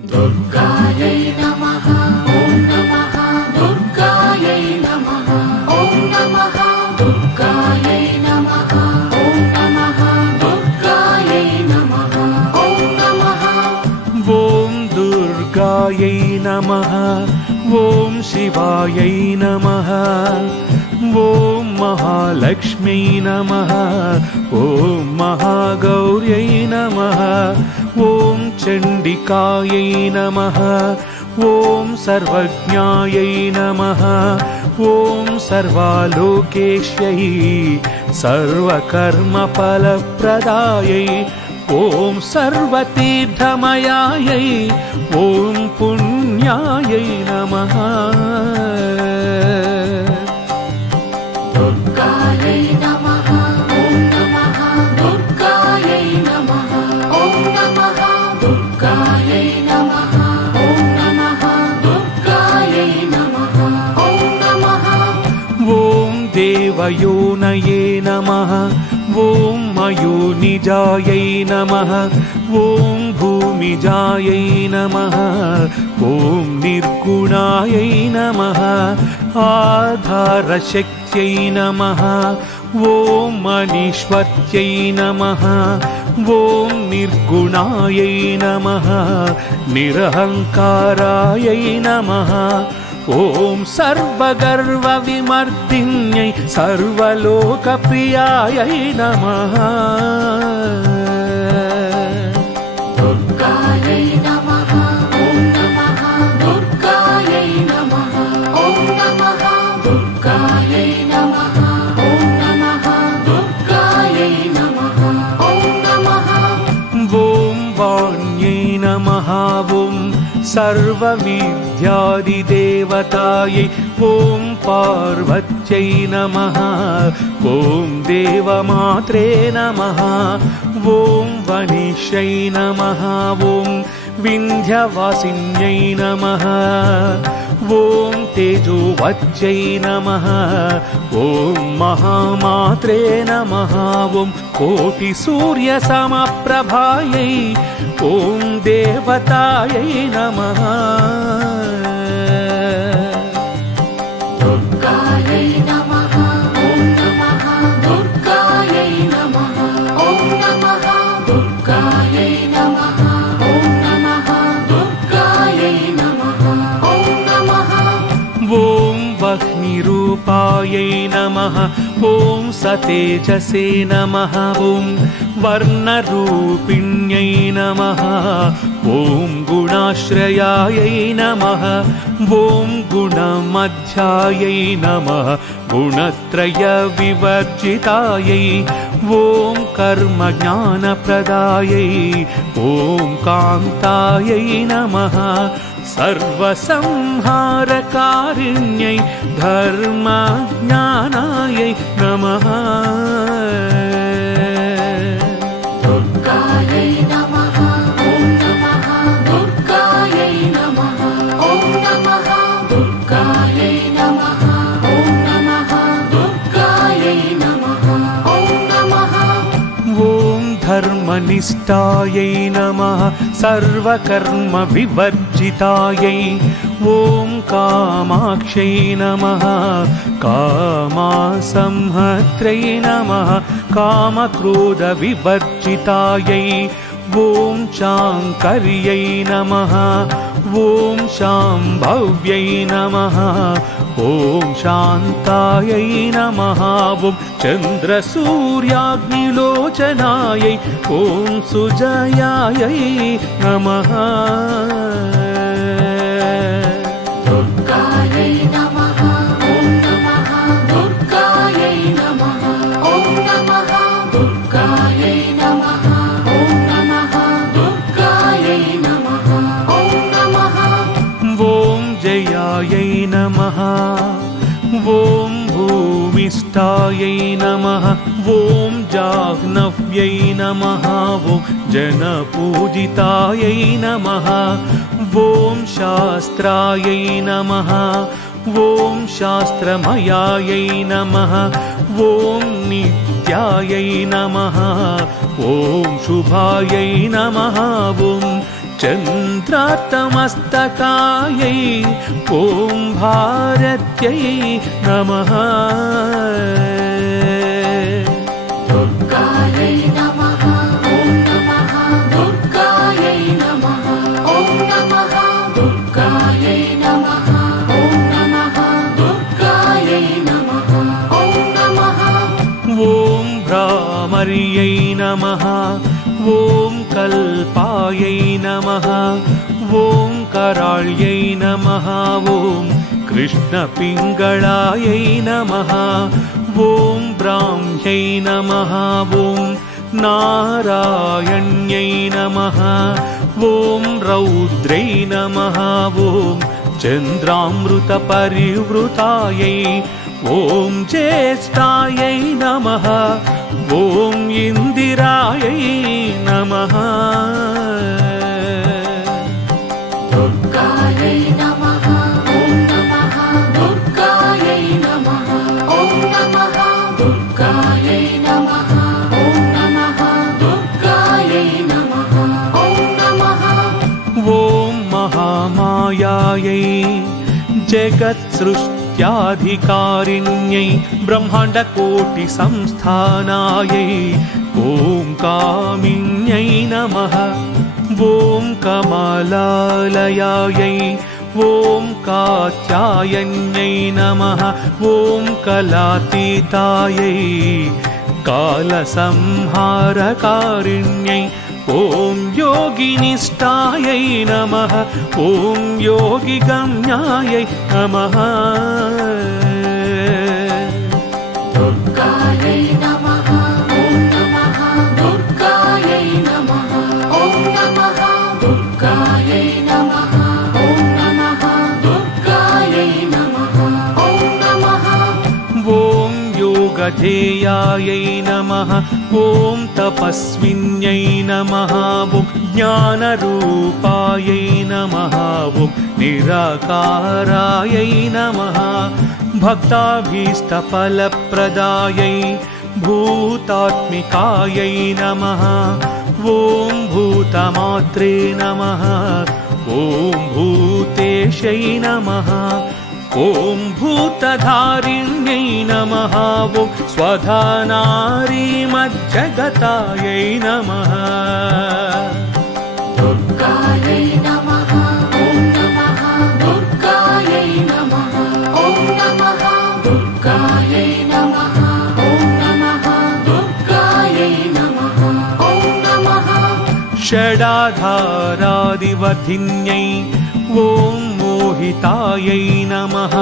दुर्गायै नमः। ॐ नमः दुर्गायै नमः। ॐ नमः दुर्गायै नमः। ॐ नमः दुर्गायै नमः। ॐ नमः। ॐ दुर्गायै नमः। ॐ शिवायै नमः। ॐ महालक्ष्म्यै नमः। ॐ महागौर्यै नमः। ॐ चण्डिकायै नमः। ॐ सर्वज्ञायै नमः। ॐ सर्वालोकेश्यै सर्वकर्मफलप्रदायै ॐ सर्वतीर्थमयायै ॐ पुण्यायै नमः। दुर्गायै नमः। ॐ नमः दुर्गायै नमः। ॐ नमः दुर्गायै नमः। ॐ नमः दुर्गायै नमः। ॐ नमः। ॐ देवयोनये नमः। ॐ मयोनिजायै नमः। ॐ भूमिजायै नमः। ॐ निर्गुणायै नमः। आधारशक्त्यै नमः। ॐ मनीश्वर्त्यै नमः। ॐ निर्गुणायै नमः। निरहङ्कारायै नमः। ॐ सर्वगर्वविमर्दिन्यै सर्वलोकप्रियायै नमः। दुर्गायै नमः। ॐ नमः दुर्गायै नमः। ॐ नमः दुर्गायै नमः। ॐ नमः दुर्गायै नमः। ॐ नमः। ॐ वाण्यै नमः। ॐ सर्वविद्यादिदेवतायै ॐ पार्वत्यै नमः। ॐ देवमात्रे नमः। ॐ वनिष्यै नमः। ॐ विन्ध्यवासिन्यै नमः। ॐ तेजोवत्यै नमः। ॐ महामात्रे नमः। ॐ कोटिसूर्यसमप्रभायै ॐ देवतायै नमः। दुर्गायै नमः। ॐ नमः दुर्गायै नमः। ॐ नमः दुर्गायै नमः। ॐ नमः दुर्गायै नमः। ॐ नमः। ॐ वह्निरूपायै नमः। ॐ सतेजसे नमः। ॐ वर्णरूपिण्यै नमः। ॐ गुणाश्रयायै नमः। ॐ गुणमध्यायै नमः। गुणत्रयविवर्जितायै ॐ कर्मज्ञानप्रदायै ॐ कान्तायै नमः। सर्वसंहारकारिण्यै धर्मज्ञानायै नमः। दुर्गायै नमः। ॐ नमः दुर्गायै नमः। ॐ नमः दुर्गायै नमः। ॐ नमः दुर्गायै नमः। ॐ नमः। ॐ धर्मनिष्ठायै नमः। सर्वकर्मविवर्जितायै ॐ कामाक्ष्यै नमः। कामासंहत्रै नमः। कामक्रोधविवर्जितायै ॐ शाङ्कर्यै नमः। ॐ शाम्भव्यै नमः। ॐ शान्तायै नमः। ॐ चन्द्रसूर्याग्निलोचनायै ॐ सुजयायै नमः। दुर्गायै नमः। ॐ नमः दुर्गायै नमः। ॐ नमः दुर्गायै नमः। ॐ नमः दुर्गायै नमः। ॐ नमः। ॐ जयायै नमः। ॐ भूमिष्ठायै नमः। ॐ जाह्नव्यै नमः। ॐ जनपूजितायै नमः। ॐ शास्त्रायै नमः। ॐ शास्त्रमयायै नमः। ॐ नित्यायै नमः। ॐ शुभायै नमः। ॐ चन्द्रार्तमस्तकायै ॐ भारत्यै नमः दुर्गायै नमः ॐ नमः दुर्गायै नमः ॐ नमः दुर्गायै नमः ॐ नमः दुर्गायै नमः ॐ नमः ॐ भ्रामर्यै नमः ॐ कल्पायै नमः ॐ कराळ्यै नमः ॐ कृष्णपिङ्गळायै नमः ॐ ब्राह्म्यै नमः ॐ नारायण्यै नमः ॐ रौद्रै नमः ॐ चन्द्रामृतपरिवृतायै ॐ ज्येष्ठायै नमः ॐ इन्दिरायै नमः दुर्गायै नमः ॐ नमः दुर्गायै नमः ॐ नमः दुर्गायै नमः ॐ नमः दुर्गायै नमः ॐ नमः ॐ महामायायै जगत्सृष्ट्याधिकारिण्यै ब्रह्माण्डकोटिसंस्थानायै ॐ कामिन्यै नमः ॐ कमलालयायै ॐ कात्यायन्यै नमः ॐ कलातीतायै कालसंहारकारिण्यै ॐ योगिनिष्ठायै नमः ॐ योगिगम्यायै नमः दुर्गायै नमः ॐ नमः दुर्गायै नमः ॐ नमः दुर्गायै नमः ॐ नमः दुर्गायै नमः ॐ नमः ॐ योगधेयायै नमः ॐ तपस्विन्यै नमः ॐ ज्ञानरूपायै नमः ॐ निराकारायै नमः भक्ताभीष्टफलप्रदायै भूतात्मिकायै नमः ॐ भूतमात्रे नमः ॐ भूतेशै नमः ॐ भूतधारिण्यै नमः ॐ स्वधानारीमज्जगतायै नमः दुर्गायै नमः ॐ नमः दुर्गायै नमः ॐ नमः दुर्गायै नमः ॐ नमः दुर्गायै नमः ॐ नमः षडाधारादिवर्धिन्यै ॐ मोहितायै नमः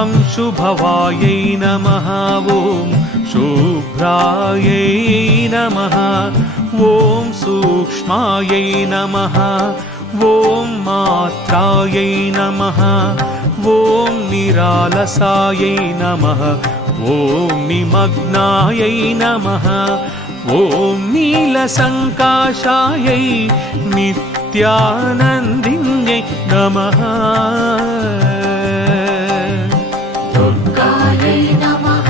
अंशुभवायै नमः ॐ शुभ्रायै नमः ॐ सूक्ष्मायै नमः ॐ मात्रायै नमः ॐ निरालसायै नमः ॐ निमग्नायै नमः ॐ नीलसङ्काशायै नित्यानन्दिन्यै नमः दुर्गायै नमः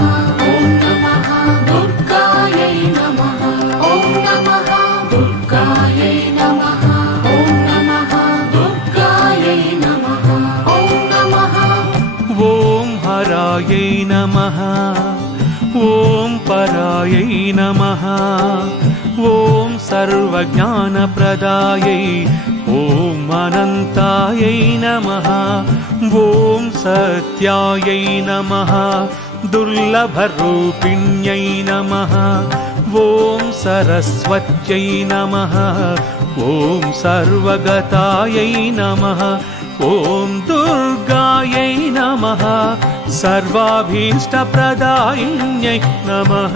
ॐ नमः दुर्गायै नमः ॐ नमः दुर्गायै नमः ॐ नमः दुर्गायै नमः ॐ नमः ॐ हरायै नमः ॐ परायै नमः ॐ सर्वज्ञानप्रदायै ॐ अनन्तायै नमः ॐ सत्यायै नमः दुर्लभरूपिण्यै नमः ॐ सरस्वत्यै नमः ॐ सर्वगतायै नमः ॐ दुर्गायै नमः सर्वाभीष्टप्रदायिन्यै नमः